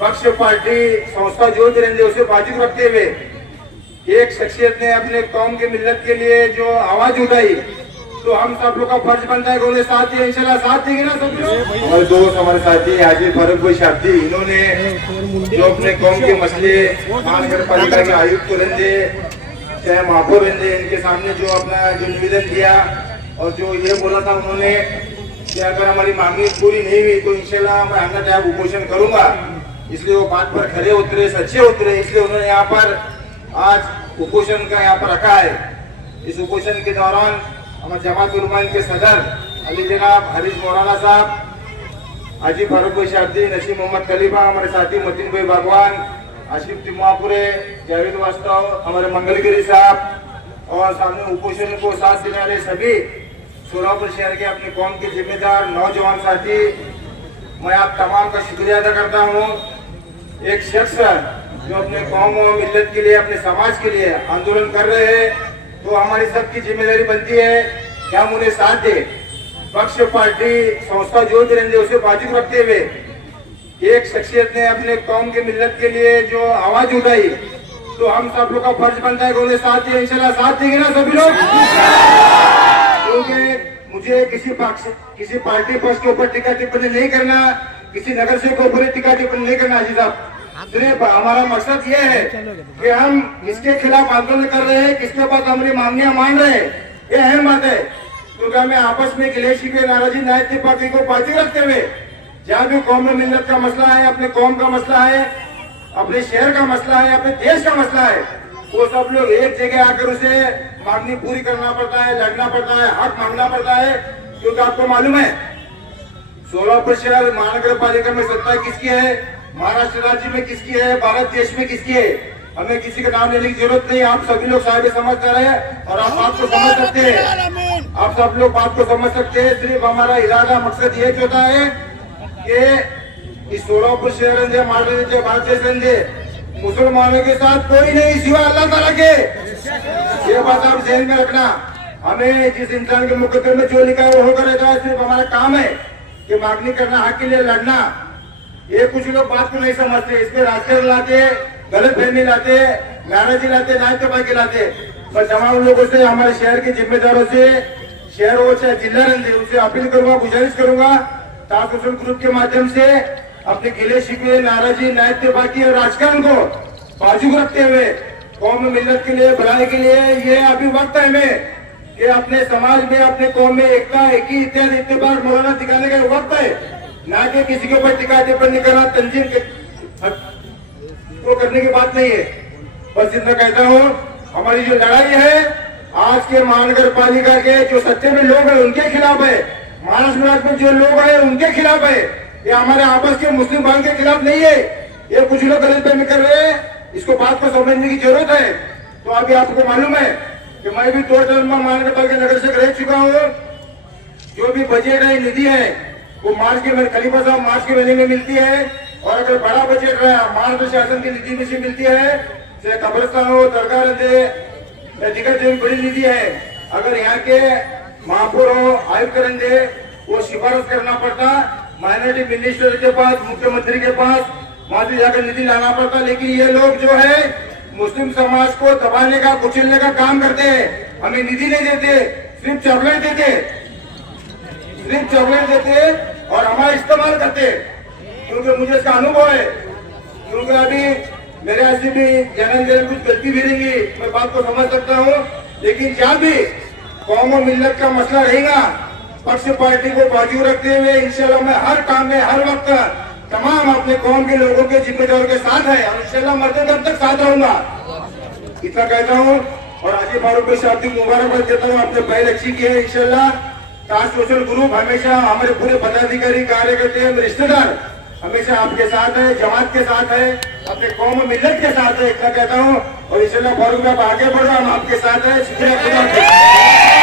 पक्ष पार्टी संस्था जो भी रहेंगे उसे बाजू रखते हुए एक शख्सियत ने अपने कौम की मिल्लत के लिए जो आवाज उठाई, तो हम सब लोग का फर्ज बनता है कि उन्हें साथ दिए, इंशाल्लाह साथ देंगे ना सब लोग। हमारे दोस्त हमारे साथी हाजी फारूक भाई शाब्दी, इन्होंने जो अपने कौम के मसले महानगर पालिका के आयुक्त रहेंगे चाहे महापौर रहेंगे, इनके सामने जो अपना जो निवेदन दिया और जो ये बोला था उन्होंने कि अगर हमारी मांगी पूरी नहीं हुई तो इंशाल्लाह मैं अन्ना टाइप उपोषण करूंगा, इसलिए वो बात पर खड़े उतरे, सच्चे उतरे, इसलिए उन्होंने यहाँ पर आज उपोषण का यहाँ पर रखा है। इस उपोषण के दौरान हमारे जमात उलमा के सदर अली जनाब हरीश मौलाना साहब, हाजी फारूक भाई शाब्दी, नसीम मोहम्मद खलीफा, हमारे साथी मतीन भाई बागवान, आशिफ तिम्मापुरे, जावेद वास्तव, हमारे मंगलगिरी साहब और सामने उपोषण को साथ देने वाले सभी सोलापुर शहर के अपने कौम के जिम्मेदार नौजवान साथी, मैं आप तमाम का शुक्रिया अदा करता हूँ। एक शख्स जो अपने कौम और मिल्लत के लिए, अपने समाज के लिए आंदोलन कर रहे हैं, तो हमारी सबकी जिम्मेदारी बनती है कि हम उन्हें साथ दें। पक्ष पार्टी संस्था जो भी रहेंगे उसे बाजू रखते हुए एक शख्सियत ने अपने कौम के मिल्लत के लिए जो आवाज उठाई, तो हम सब लोग का फर्ज बनता है कि उन्हें साथ दिए, इंशाल्लाह साथ देंगे ना सभी लोग। क्योंकि मुझे किसी पार्टी पक्ष के ऊपर टीका टिप्पणी नहीं करना, किसी नगर से के ऊपर टीका टिप्पणी नहीं करना। हाजी साहब, सिर्फ हमारा मकसद ये है कि हम किसके खिलाफ आंदोलन कर रहे हैं, किसके पास हमारी मांगियां मान रहे हैं, ये अहम बात है। क्योंकि हमें आपस में गिले शिकवे नाराजी नायती पार्टी को बाजू रखते हुए जहाँ भी कौम में मिल्लत का मसला है, अपने कौम का मसला है, अपने शहर का मसला है, अपने देश का मसला है, वो सब लोग एक जगह आकर उसे मांगनी पूरी करना पड़ता है, लड़ना पड़ता है, हक मांगना पड़ता है। क्योंकि आपको मालूम है सोलापुर शहर महानगर पालिका में सत्ता किसकी है, महाराष्ट्र राज्य में किसकी है, भारत देश में किसकी है, हमें किसी का नाम लेने की जरूरत नहीं। आप सभी लोग साहिब समझदार हैं और आप बात को समझ सकते हैं, आप सब लोग बात को समझ सकते हैं। सिर्फ हमारा इरादा मकसद ये होता है कि इस सोलापुर शहर महाराष्ट्र भारत देश मुसलमानों के साथ कोई नहीं सिवा अल्लाह ताला के, ये बात आप ध्यान में रखना। हमें जिस इंसान के मुकद्दर में जो लिखा है वो होकर रहता है, सिर्फ हमारा काम है कि मांगनी करना, हक के लिए लड़ना। ये कुछ लोग बात को नहीं समझते, इसमें राजनीति लाते, गलत फहमी लाते, नाराजी लाते, नायतबागी लाते। पर तमाम लोगों से, हमारे शहर के जिम्मेदारों से, शहर हो चाहे जिला रंजे, उनसे अपील करूंगा, गुजारिश करूंगा ताकुसल ग्रुप के माध्यम से अपने गिले शिकवे नाराजी नायतबागी और राजकारण को बाजू रखते हुए कौम में मिल्लत के लिए, भलाई के लिए ये अभी वक्त है हमें कि अपने समाज में, अपने कौम में एकता, एकी, इत्यादि इत्तेफाक मौलाना दिखाने का वक्त है, ना कि किसी के ऊपर टिका टिप्पणी करना, तंजीम को करने की बात नहीं है। बस इतना कहता हूँ, हमारी जो लड़ाई है आज के महानगर पालिका के जो सत्ते में लोग हैं उनके खिलाफ है, महाराष्ट्र राज्य में जो लोग हैं उनके खिलाफ है, ये हमारे आपस के मुस्लिम भाई के खिलाफ नहीं है। ये कुछ लोग गलत फहमी कर रहे हैं, इसको बात को समझने की जरूरत है। तो अभी आपको मालूम है कि मैं भी 2 टर्म में महानगर पालिका नगर से रह चुका हूँ। जो भी बजट है, निधि है, वो मार्च के महीने, खलीफा साहब मार्च के महीने में मिलती है, और अगर बड़ा बजट रहा महाराष्ट्र शासन की निधि में से मिलती है, चाहे कब्रिस्तान हो, दरगाह रहे, दिक्कत जो बड़ी निधि है, अगर यहाँ के महापौर हो, आयुक्त रहे, वो सिफारिश करना पड़ता माइनॉरिटी मिनिस्टर के पास, मुख्यमंत्री के पास, वहां से जाकर निधि लाना पड़ता। लेकिन ये लोग जो है मुस्लिम समाज को दबाने का, कुचलने का काम करते हैं। हमें निधि नहीं देते, सिर्फ चॉकलेट देते और हमारा इस्तेमाल करते। क्योंकि मुझे इसका अनुभव है, क्योंकि अभी मेरे ऐसी भी जनरल कुछ गलती भी रहेंगी, मैं बात को समझ सकता हूँ। लेकिन जहाँ भी कौम और मिल्लत का मसला रहेगा, पक्ष पार्टी को बाजू रखते हुए इंशाल्लाह मैं हर काम में, हर वक्त तमाम अपने कौम के लोगों के जिम्मेदारों के साथ है और इंशाल्लाह मरते दम तक साथ रहूंगा, इतना कहता हूँ। और हाजी फारूक भाई शाब्दी मुबारकबाद देता हूँ, आपने पहल अच्छी की है। इंशाल्लाह ताज सोशल ग्रुप हमेशा हमारे पूरे पदाधिकारी, कार्यकर्ता, रिश्तेदार हमेशा आपके साथ है, जमात के साथ है, अपने कौम मिल्लत के साथ है, इतना कहता हूँ। और इंशाल्लाह फारूक भाई आप आगे बढ़ो, हम आपके साथ है। शुक्रिया।